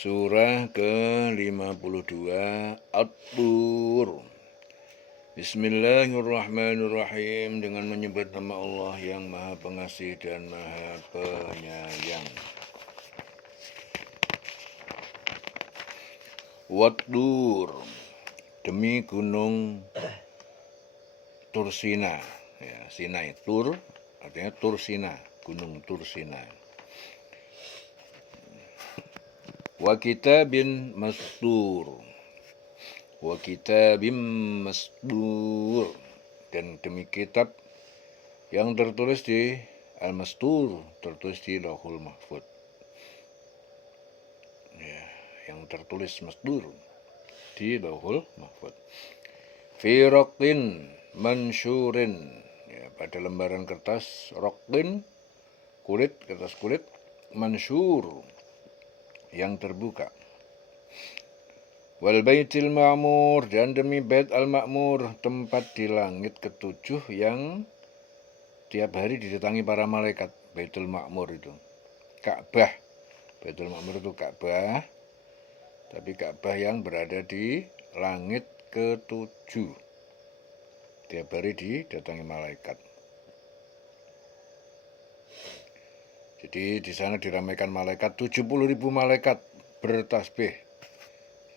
Surah ke-52 At-Tur. Bismillahirrahmanirrahim. Dengan menyebut nama Allah yang Maha Pengasih dan Maha Penyayang. Wat-Tur, demi gunung Tursina. Ya, Sinai. Tur artinya Tursina, gunung Tursina. Wa kitabin mastur. Wa kitabim mastur, dan demi kitab yang tertulis di Al-Mastur, tertulis di Lauhul Mahfuz. Ya, yang tertulis mastur di Lauhul Mahfuz. Fi raqin mansyurin, ya, pada lembaran kertas raqin, kulit, kertas kulit, mansyur, yang terbuka. Wal baitil ma'mur, dan demi bait al-ma'mur, tempat di langit ketujuh yang tiap hari didatangi para malaikat. Baitul Ma'mur itu Ka'bah. Baitul Ma'mur itu Ka'bah, tapi Ka'bah yang berada di langit ketujuh, tiap hari didatangi malaikat. Jadi di sana diramaikan malaikat, 70.000 malaikat bertasbih.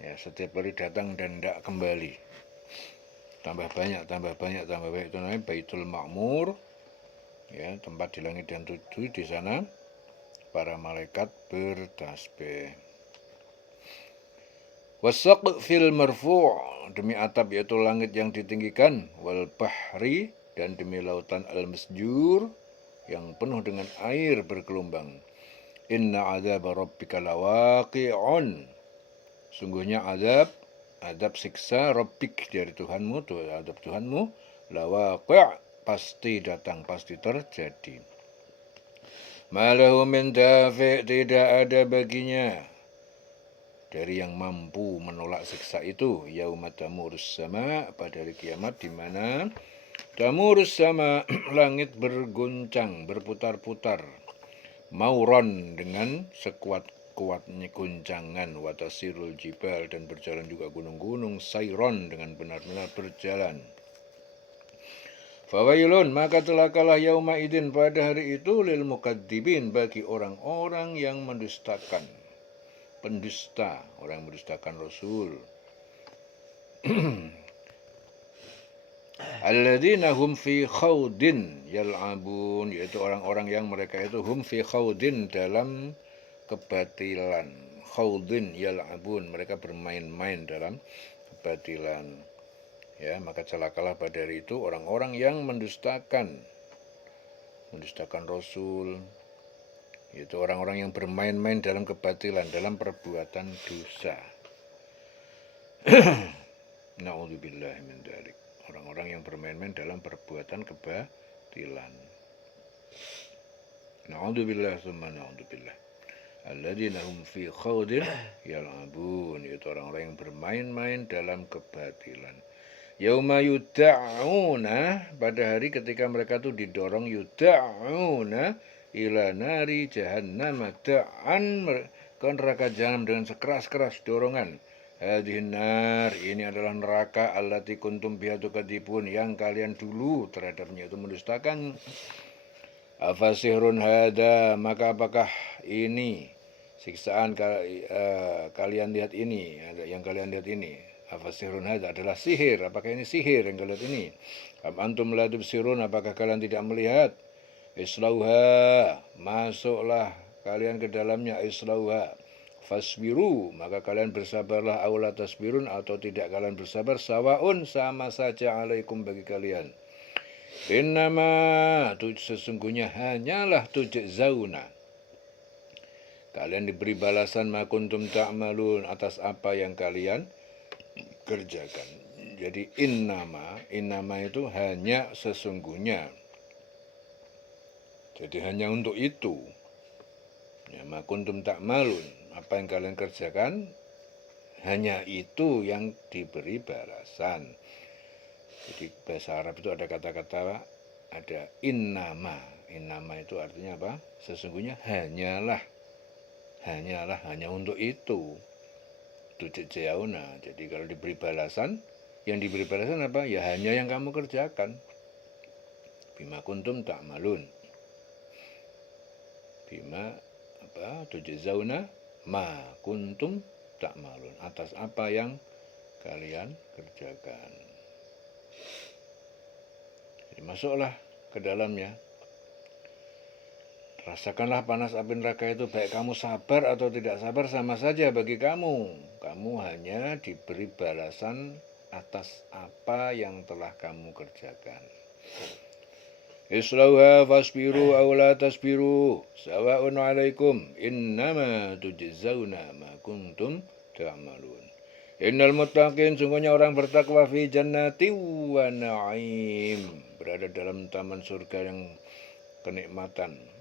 Ya, setiap hari datang dan tidak kembali. Tambah banyak, itu namanya Baitul Ma'mur. Ya, tempat di langit yang tujuh, di sana para malaikat bertasbih. Wasaqfil marfu', demi atap yaitu langit yang ditinggikan. Wal bahri, dan demi lautan al-masjur yang penuh dengan air bergelombang. Inna adzab rabbika lawaqi'un, sungguhnya azab siksa rabbik, dari Tuhanmu, azab Tuhanmu, lawaqi', pasti datang, pasti terjadi. Malahu min dafi', tidak ada baginya dari yang mampu menolak siksa itu. Yauma tamurus sama, pada hari kiamat, di mana tamurus sama, langit berguncang, berputar-putar. Mauron, dengan sekuat-kuatnya guncangan. Watasirul jibal, dan berjalan juga gunung-gunung. Sayron, dengan benar-benar berjalan. Fawailun, maka celakalah yauma idin, pada hari itu, lil mukadzibin, bagi orang-orang yang mendustakan. Pendusta, orang yang mendustakan Rasul. Alladzina hum fi khawdin yal'abun, yaitu orang-orang yang mereka itu hum fi khawdin, dalam kebatilan. Khawdin yal'abun, mereka bermain-main dalam kebatilan. Ya, maka celakalah pada hari itu orang-orang yang mendustakan Rasul, yaitu orang-orang yang bermain-main dalam kebatilan, dalam perbuatan dosa. Na'udzubillah min dzalik, orang-orang yang bermain-main dalam perbuatan kebatilan. Na'udzubillah tsumma na'udzubillah. Alladzina hum fi khawdin yal'abun, yaitu orang-orang yang bermain-main dalam kebatilan. Yauma yuda'una, pada hari ketika mereka itu didorong, yuda'una ila nari jahannam, da'an, ke neraka jahanam dengan sekeras-keras dorongan. Hadhihi nar, ini adalah neraka, allati kuntum biha tukadzibun, yang kalian dulu terhadapnya itu mendustakan. Afasihrun hada, maka apakah ini siksaan kalian lihat ini, yang kalian lihat ini? Afasihrun hada, adalah sihir, apakah ini sihir yang kalian lihat ini? Am antum la tubsirun, apakah kalian tidak melihat? Islauha, masuklah kalian ke dalamnya. Islauha fasbiru, maka kalian bersabarlah. Aula tasbirun, atau tidak kalian bersabar. Sawaun, sama saja, alaikum, bagi kalian. Innama, sesungguhnya hanyalah, tujzauna, kalian diberi balasan, ma kuntum ta'malun, atas apa yang kalian kerjakan. Jadi innama itu hanya, sesungguhnya. Jadi hanya untuk itu. Ya, ma kuntum ta'malun, apa yang kalian kerjakan, hanya itu yang diberi balasan. Jadi bahasa Arab itu ada kata-kata, ada innama. Innama itu artinya apa? Sesungguhnya hanyalah. hanya untuk itu. Tujauna. Jadi kalau diberi balasan, yang diberi balasan apa? Ya hanya yang kamu kerjakan. Bima kuntum ta'malun. Bima tujzauna ma kuntum ta'malun. Atas apa yang kalian kerjakan. Jadi masuklah ke dalamnya. Rasakanlah panas api neraka itu, baik kamu sabar atau tidak sabar sama saja bagi kamu. Kamu hanya diberi balasan atas apa yang telah kamu kerjakan. Islauha fasbiru aw la tasbiru sawa'un 'alaikum innama tujzauna ma kuntum ta'malun. Innal muttaqin, sungguhnya orang bertakwa, fi jannati wa na'im, berada dalam taman surga yang kenikmatan.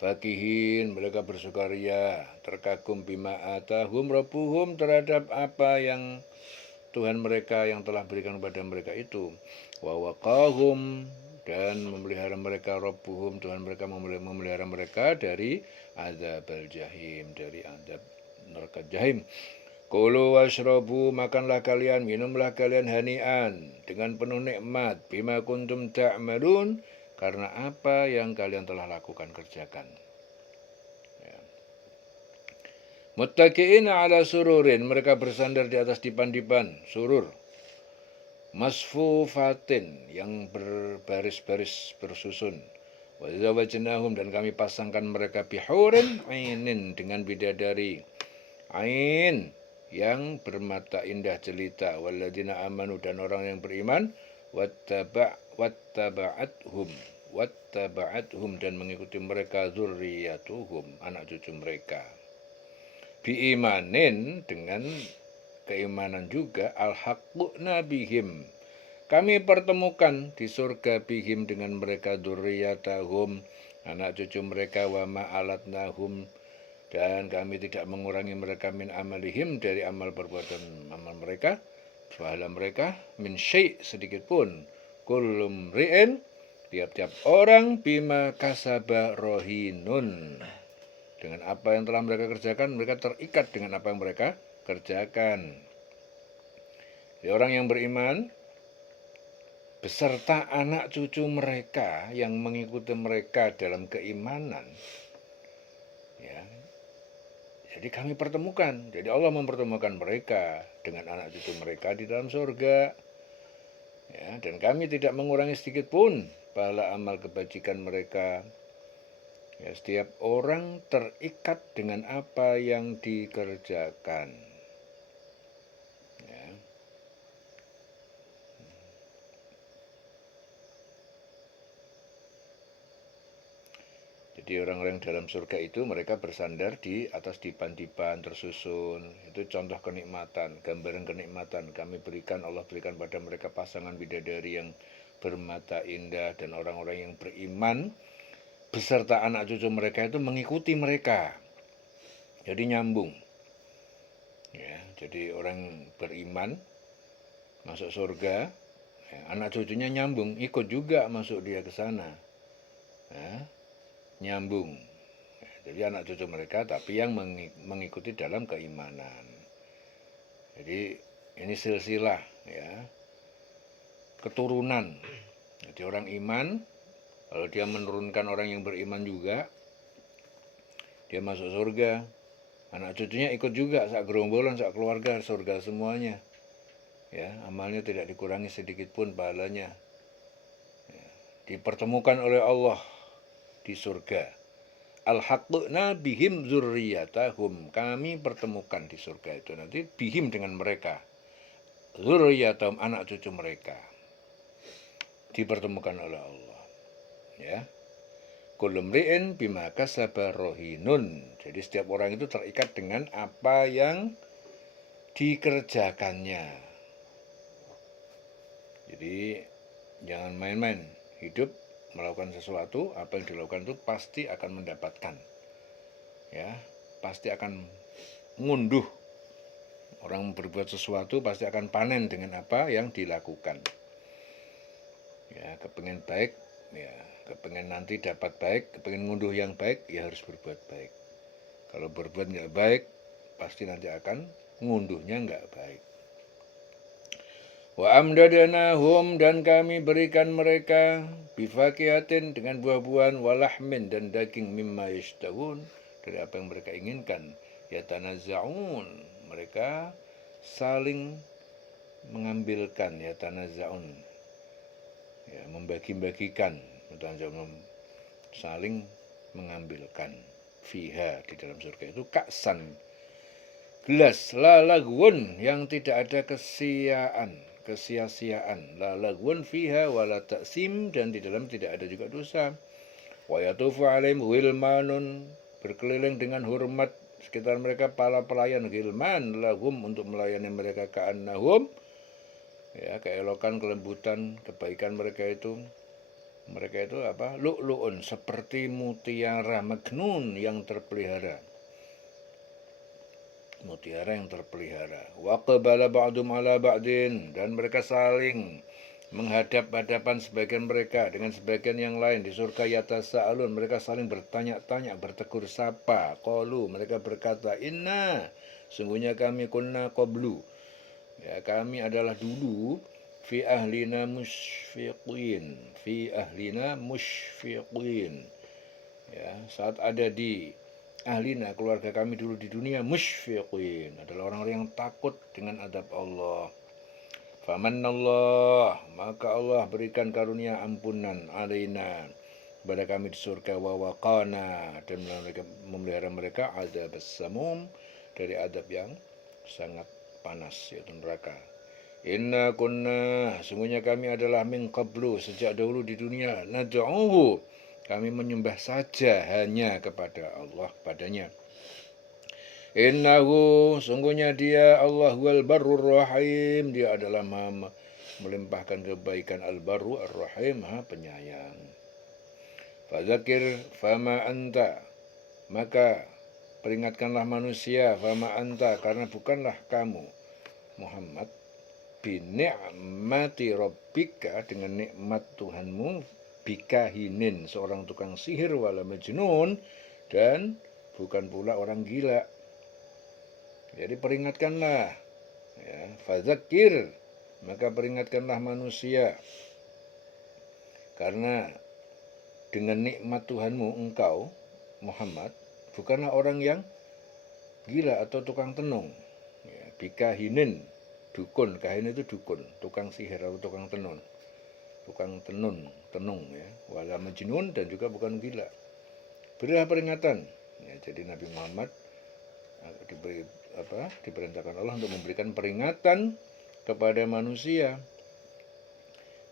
Fakihin, mereka bersukaria, terkagum, bima atahum rabbuhum, terhadap apa yang Tuhan mereka yang telah berikan kepada mereka itu. Wa waqahum, dan memelihara mereka, rabbuhum, Tuhan mereka memelihara mereka dari azabal jahim, dari azab neraka jahim. Kulu washrabu, makanlah kalian, minumlah kalian, hani'an, dengan penuh nikmat, bima kuntum ta'malun, karena apa yang kalian telah lakukan, kerjakan. Ya. Muttaqi'ina ala sururin, mereka bersandar di atas dipan-dipan, surur. Masfufatin, yang berbaris-baris bersusun. Wa zawajnahum, dan kami pasangkan mereka bihurin ainin, dengan bidadari ain yang bermata indah jelita. Walladzina amanu, dan orang yang beriman, wattaba'athum, dan mengikuti mereka, dzurriyyatuhum, anak cucu mereka, biimanin, dengan keimanan juga, alhaqna bihim, kami pertemukan di surga, bihim, dengan mereka, dzurriyyatahum, anak cucu mereka, wa ma'alatnahum, dan kami tidak mengurangi mereka, min amalihim, dari amal perbuatan amal mereka, pahala mereka, min syai', sedikit pun, kullum ri'in, tiap-tiap orang, bima kasaba rohinun, dengan apa yang telah mereka kerjakan, mereka terikat dengan apa yang mereka kerjakan. Jadi orang yang beriman beserta anak cucu mereka yang mengikuti mereka dalam keimanan, ya. Jadi kami pertemukan, jadi Allah mempertemukan mereka dengan anak cucu mereka di dalam surga, ya, dan kami tidak mengurangi sedikit pun pahala amal kebajikan mereka. Ya, setiap orang terikat dengan apa yang dikerjakan. Ya. Jadi orang-orang dalam surga itu mereka bersandar di atas dipan-dipan tersusun. Itu contoh kenikmatan, gambaran kenikmatan. Allah berikan pada mereka pasangan bidadari yang bermata indah, dan orang-orang yang beriman beserta anak cucu mereka itu mengikuti mereka. Jadi nyambung. Ya, jadi orang beriman masuk surga, ya, anak cucunya nyambung, ikut juga masuk dia ke sana. Ya, nyambung. Jadi anak cucu mereka tapi yang mengikuti dalam keimanan. Jadi ini silsilah, ya, keturunan. Jadi orang iman, kalau dia menurunkan orang yang beriman juga, dia masuk surga, anak cucunya ikut juga, sak gerombolan, sak keluarga, surga semuanya. Ya, amalnya tidak dikurangi sedikit pun pahalanya. Ya, dipertemukan oleh Allah di surga. Alhaqna bihim dzurriyyatahum, kami pertemukan di surga itu nanti bihim, dengan mereka, dzurriyyatahum, anak cucu mereka, dipertemukan oleh Allah. Ya, kullum ri'in bima kasaba rohinun, jadi setiap orang itu terikat dengan apa yang dikerjakannya. Jadi jangan main-main, hidup melakukan sesuatu, apa yang dilakukan itu pasti akan mendapatkan, ya, pasti akan ngunduh. Orang berbuat sesuatu pasti akan panen dengan apa yang dilakukan. Ya, kepengen baik, ya, kepengen nanti dapat baik, kepengen ngunduh yang baik, ya harus berbuat baik. Kalau berbuat nggak baik, pasti nanti akan ngunduhnya nggak baik. Wa amdadanahum, dan kami berikan mereka bifakihatin, dengan buah-buahan, walahmin, dan daging, mimma yashtahun, dari apa yang mereka inginkan. Yatanazzaun, mereka saling mengambilkan, yatanazzaun, ya, membagi-bagikan, saling mengambilkan, fiha, di dalam surga itu, kaksan, gelas, la lagwun, yang tidak ada kesia-siaan, la lagwun fiha wala taksim, dan di dalam tidak ada juga dosa. Wa yatufu alaihim wilmanun, berkeliling dengan hormat sekitar mereka para pelayan, gilman lahum, untuk melayani mereka, ka'annahum, ya, keelokan, kelembutan, kebaikan mereka itu apa? Lu'lu'un, seperti mutiara, maknun, yang terpelihara. Mutiara yang terpelihara. Wa qabala ba'dum ala ba'din, dan mereka saling menghadap-hadapan sebagian mereka dengan sebagian yang lain di surga. Yatasa'alun, mereka saling bertanya-tanya, bertegur sapa. Qalu, mereka berkata, inna, sungguhnya kami, kunna qablu, ya, kami adalah dulu, fi ahlina musyfiqin, ya, saat ada di ahlina, keluarga kami dulu di dunia, musyfiqin, adalah orang-orang yang takut dengan adab Allah. Famannallah, maka Allah berikan karunia ampunan, alaina, kepada kami di surga, wa waqana, dan memelihara mereka adzabas samum, dari adab yang sangat panas, yaitu neraka. Inna kunna, sungguhnya kami adalah, min qablu, sejak dahulu di dunia, nad'uhu, kami menyembah saja hanya kepada Allah, padanya. Innahu, sungguhnya dia Allah, wal barrur rahim, dia adalah maha melimpahkan kebaikan, al-barru ar-rahim, maha penyayang. Fadzakir fama anta, maka peringatkanlah manusia, fama anta, karena bukanlah kamu Muhammad, bini'mati rabbika, dengan nikmat Tuhanmu, bikahinin, seorang tukang sihir, wala majnun, dan bukan pula orang gila. Jadi peringatkanlah, ya, fadzakir, maka peringatkanlah manusia, karena dengan nikmat Tuhanmu, engkau Muhammad bukanlah orang yang gila atau tukang tenung, ya, bikahinin, dukun, kahin itu dukun, tukang sihir atau tukang tenung, ya, wala majnun, dan juga bukan gila. Berilah peringatan, ya, jadi Nabi Muhammad diperintahkan Allah untuk memberikan peringatan kepada manusia,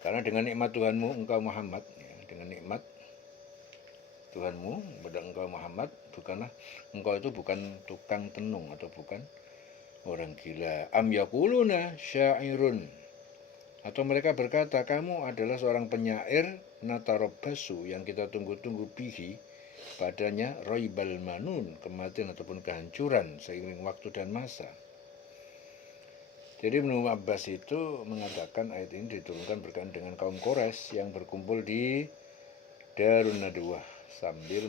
karena dengan nikmat Tuhanmu engkau Muhammad, ya, dengan nikmat Tuhanmu kepada engkau Muhammad, engkau itu bukan tukang tenung atau bukan orang gila. Am yaquluna syairun, atau mereka berkata, kamu adalah seorang penyair, natarabbasu, yang kita tunggu-tunggu, bihi, padanya, raibal manun, kematian ataupun kehancuran seiring waktu dan masa. Jadi Ibnu Abbas itu mengatakan ayat ini diturunkan berkaitan dengan kaum Quraisy yang berkumpul di Darun Nadwah sambil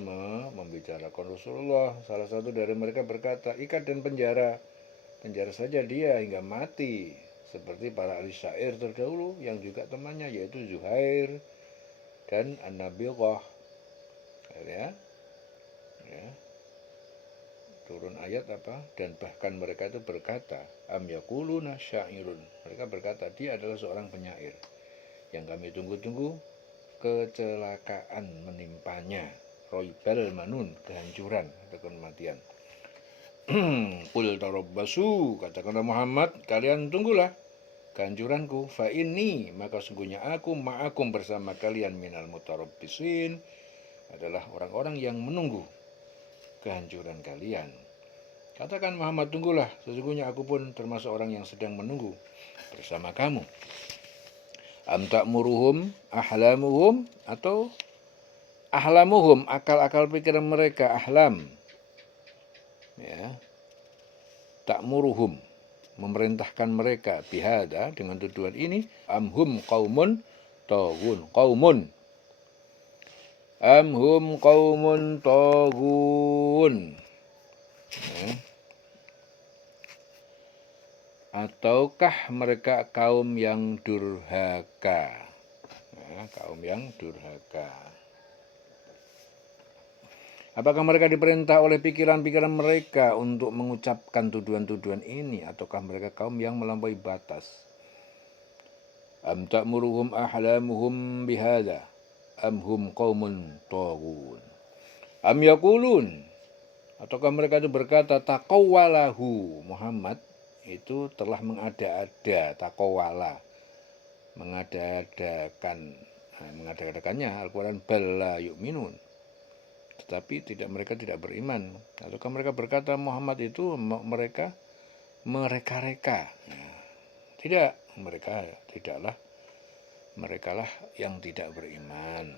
membicarakan Rasulullah. Salah satu dari mereka berkata, ikat dan penjara saja dia hingga mati, seperti para ahli syair terdahulu yang juga temannya, yaitu Zuhair dan An-Nabighah. Ya, turun ayat apa? Dan bahkan mereka itu berkata, am yaquluna syairun, mereka berkata dia adalah seorang penyair yang kami tunggu-tunggu, kecelakaan menimpanya, roibal manun, kehancuran atau kematian. Qul tarabbasu, katakanlah Muhammad, kalian tunggulah kehancuranku, fa inni, maka sungguhnya aku ma'akum, bersama kalian, minal mutarabbisin, adalah orang-orang yang menunggu kehancuran kalian. Katakan Muhammad, tunggulah, sesungguhnya aku pun termasuk orang yang sedang menunggu bersama kamu. Am ta'muruhum ahlamuhum, atau ahlamuhum, akal-akal pikiran mereka, ahlam, ya, ta'muruhum, memerintahkan mereka, bihada, dengan tujuan ini, amhum qaumun taghun, amhum qaumun taghun, Ya. Ataukah mereka kaum yang durhaka? Ya, kaum yang durhaka. Apakah mereka diperintah oleh pikiran-pikiran mereka untuk mengucapkan tuduhan-tuduhan ini, ataukah mereka kaum yang melampaui batas? Am ta'muruhum ahlamuhum bihada am hum qaumun taghun. Am yaqulun, ataukah mereka itu berkata taqawwalahu, Muhammad itu telah mengada-ada, taqawwala, mengada-adakannya Al-Quran, bala yu'minun, tetapi mereka tidak beriman. Ataukah mereka berkata Muhammad itu mereka mereka-reka? Tidak, merekalah yang tidak beriman.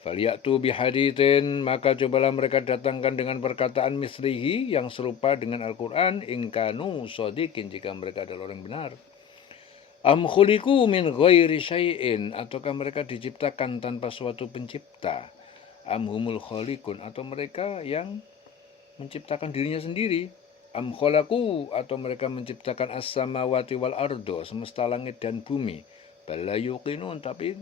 Falyatu bihaditsin, maka cobalah mereka datangkan dengan perkataan mislihi yang serupa dengan Al-Quran, ingkanu sodikin, jika mereka adalah orang benar. Am khuliqu min ghairi syai'in, ataukah mereka diciptakan tanpa suatu pencipta? Am humul khaliqun, atau mereka yang menciptakan dirinya sendiri? Am khalaqu, atau mereka menciptakan as-samawati wal ardo, semesta langit dan bumi? Bala yuqinun, tapi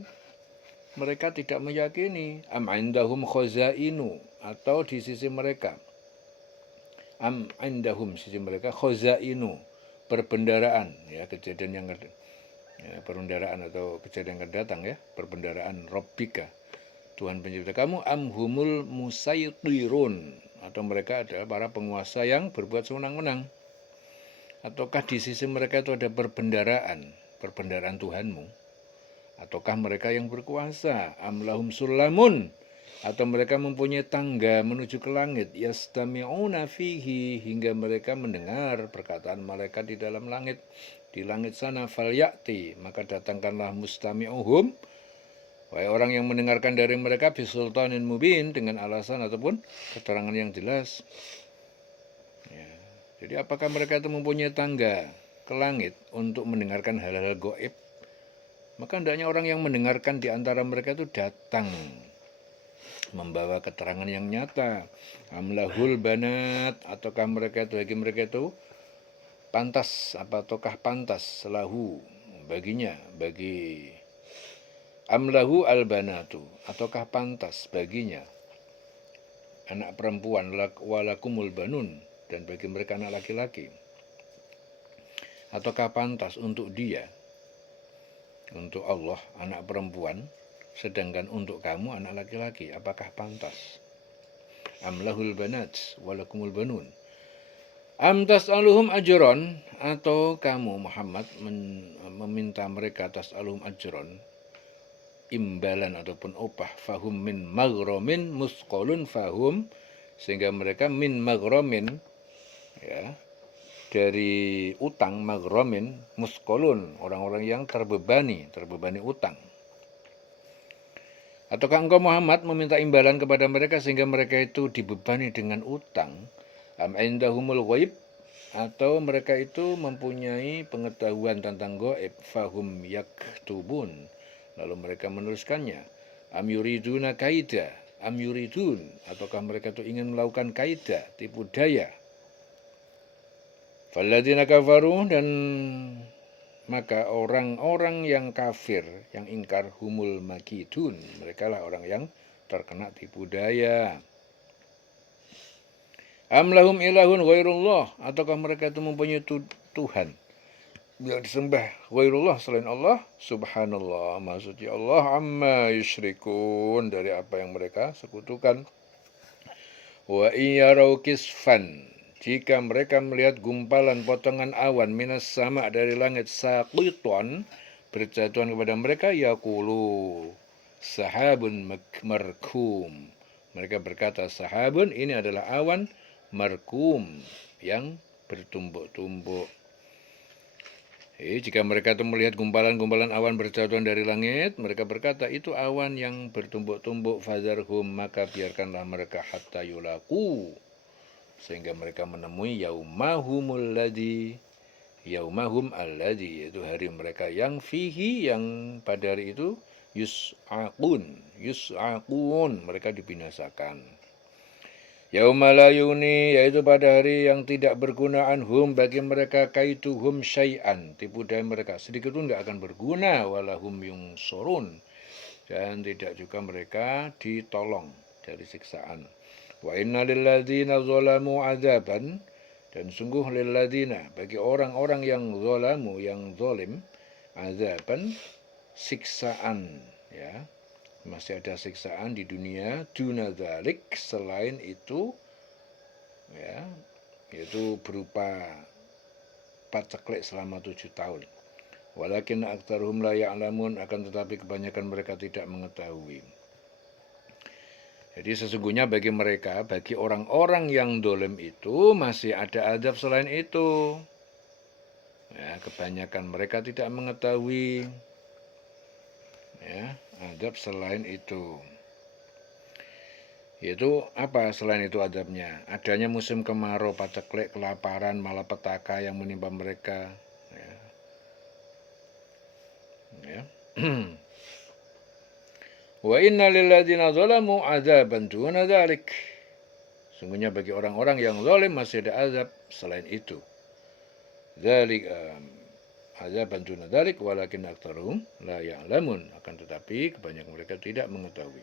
mereka tidak meyakini. Am indahum khazainu, atau di sisi mereka. Am indahum, sisi mereka, khazainu, perbendaraan, ya, kejadian yang perbendaraan atau kejadian yang akan datang, ya, perbendaraan Rabbika, Tuhan pencipta kamu. Am humul musaytirun, atau mereka adalah para penguasa yang berbuat sewenang-wenang. Ataukah di sisi mereka itu ada perbendaraan Tuhanmu? Ataukah mereka yang berkuasa? Am lahum sulamun, atau mereka mempunyai tangga menuju ke langit, yastami'una fihi, hingga mereka mendengar perkataan malaikat di dalam langit, di langit sana. Falyati, maka datangkanlah mustami'uhum, wahai orang yang mendengarkan dari mereka, bisultanin mubin, dengan alasan ataupun keterangan yang jelas. Ya. Jadi apakah mereka itu mempunyai tangga ke langit untuk mendengarkan hal-hal gaib? Maka hendaknya orang yang mendengarkan di antara mereka itu datang membawa keterangan yang nyata. Amlahul banat, ataukah mereka itu, bagi mereka itu pantas, ataukah pantas lahu, baginya, bagi amlahu albanatu, ataukah pantas baginya anak perempuan, walakumul banun, dan bagi mereka anak laki-laki? Ataukah pantas untuk dia, untuk Allah, anak perempuan, sedangkan untuk kamu anak laki-laki? Apakah pantas? Amlahul banat walakumul banun. Am tas'aluhum ajron, atau kamu Muhammad meminta mereka tas'aluhum ajron, imbalan ataupun upah, fahum min maghramin musqalun fahum, sehingga mereka min maghramin, ya, dari utang, maghramin, musqalun, orang-orang yang terbebani utang. Ataukah engkau Muhammad meminta imbalan kepada mereka sehingga mereka itu dibebani dengan utang? Am indahumul ghaib, atau mereka itu mempunyai pengetahuan tentang gaib, fahum yaktubun, lalu mereka menuliskannya. Am yuriduna kaida, am yuridun, ataukah mereka itu ingin melakukan kaida, tipu daya? Falladzina kafaru, dan maka orang-orang yang kafir, yang ingkar, humul makidun, mereka lah orang yang terkena tipu daya. Am lahum ilahun ghairullah, ataukah mereka itu mempunyai Tuhan yang disembah ghairullah, selain Allah? Subhanallah, maksudnya Allah, amma yusyrikun, dari apa yang mereka sekutukan. Wa iyarau kisfan, jika mereka melihat gumpalan potongan awan minas sama, dari langit, saqiton, berjatuhan kepada mereka, yaqulu sahabun markum, mereka berkata sahabun, ini adalah awan, markum, yang bertumbuk-tumbuk. Jika mereka itu melihat gumpalan-gumpalan awan berjatuhan dari langit, mereka berkata itu awan yang bertumbuk-tumbuk. Fadharhum, maka biarkanlah mereka, hatta yulaku, sehingga mereka menemui yaumahum alladhi, yaitu hari mereka yang fihi, yang pada hari itu, yus'aqun, mereka dibinasakan. Yauma la yuni, yaitu pada hari yang tidak bergunaan hum bagi mereka kaituhum syai'an, tipu daya mereka sedikit pun tidak akan berguna, walahum yungsurun, dan tidak juga mereka ditolong dari siksaan. Wa inna lilladzina zalamu azaban, dan sungguh lilladzina bagi orang-orang yang zalamu, yang zalim, azaban siksaan, ya. Masih ada siksaan di dunia duna dzalik, selain itu, ya, yaitu berupa paceklik selama 7 tahun. Walakin aktsaruhum la ya'lamun, akan tetapi kebanyakan mereka tidak mengetahui. Jadi sesungguhnya bagi mereka, bagi orang-orang yang dolim itu masih ada azab selain itu. Ya, kebanyakan mereka tidak mengetahui, ya, azab selain itu. Yaitu apa selain itu adabnya? Adanya musim kemarau, paceklik, kelaparan, malapetaka yang menimpa mereka. Ya. Wa inna lilladzina zalamu adzaban duna dzalik. Sungguhnya bagi orang-orang yang zalim masih ada azab selain itu. Dzalik adzaban duna dzalik walakin aktsaruhum la ya'lamun, akan tetapi kebanyakan mereka tidak mengetahui.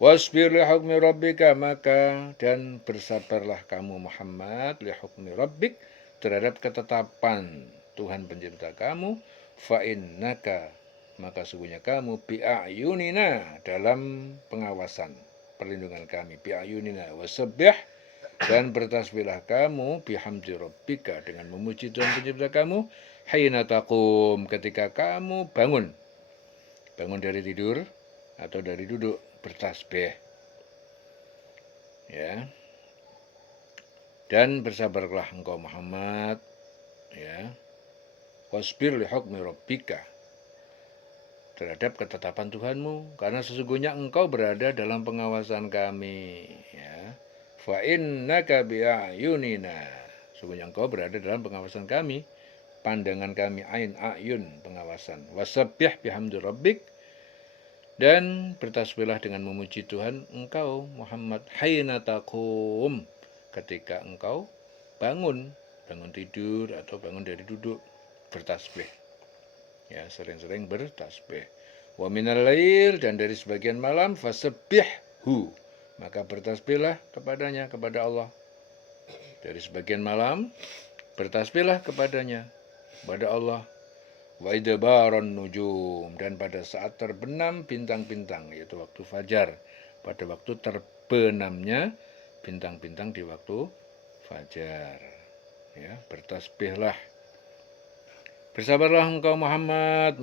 Wasbir li hukmi rabbika, maka dan bersabarlah kamu Muhammad li hukmi rabbik, terhadap ketetapan Tuhan pencipta kamu, fa innaka, maka sungguhnya kamu bi ayunina, dalam pengawasan perlindungan kami, bi ayunina, wasabbih, dan bertasbihlah kamu bihamdi rabbika, dengan memuji Tuhan pencipta kamu, hina taqum, ketika kamu bangun dari tidur atau dari duduk, bertasbih, ya. Dan bersabarlah engkau Muhammad, ya, wasbir li hukmi rabbika, terhadap ketetapan Tuhanmu, karena sesungguhnya engkau berada dalam pengawasan kami, ya. Fa innaka bi ayunina, sesungguhnya engkau berada dalam pengawasan kami, pandangan kami, ain ayun, pengawasan. Wasabbih bihamdi rabbik, dan bertasbihlah dengan memuji Tuhan engkau Muhammad, haina taqum, ketika engkau bangun tidur atau bangun dari duduk, bertasbih, ya, sering-sering bertasbih. Wa minal lail, dan dari sebagian malam, fasabbihhu, maka bertasbihlah kepadanya, kepada Allah. Dari sebagian malam bertasbihlah kepadanya, kepada Allah. Wa idbaron nujum, dan pada saat terbenam bintang-bintang, yaitu waktu fajar, pada waktu terbenamnya bintang-bintang di waktu fajar, ya, bertasbihlah. Bersabarlah engkau Muhammad,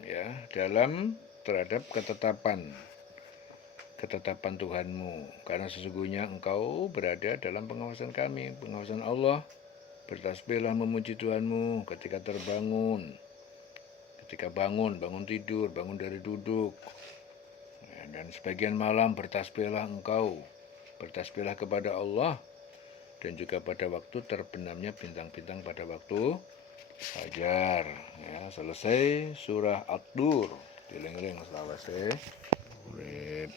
ya, dalam terhadap ketetapan Tuhanmu, karena sesungguhnya engkau berada dalam pengawasan kami, pengawasan Allah. Bertasbihlah memuji Tuhanmu ketika terbangun, ketika bangun tidur, bangun dari duduk, dan sebagian malam bertasbihlah engkau, bertasbihlah kepada Allah, dan juga pada waktu terbenamnya bintang-bintang pada waktu fajar, ya. Selesai surah Ad-Dur, dieling-eling selawase urip.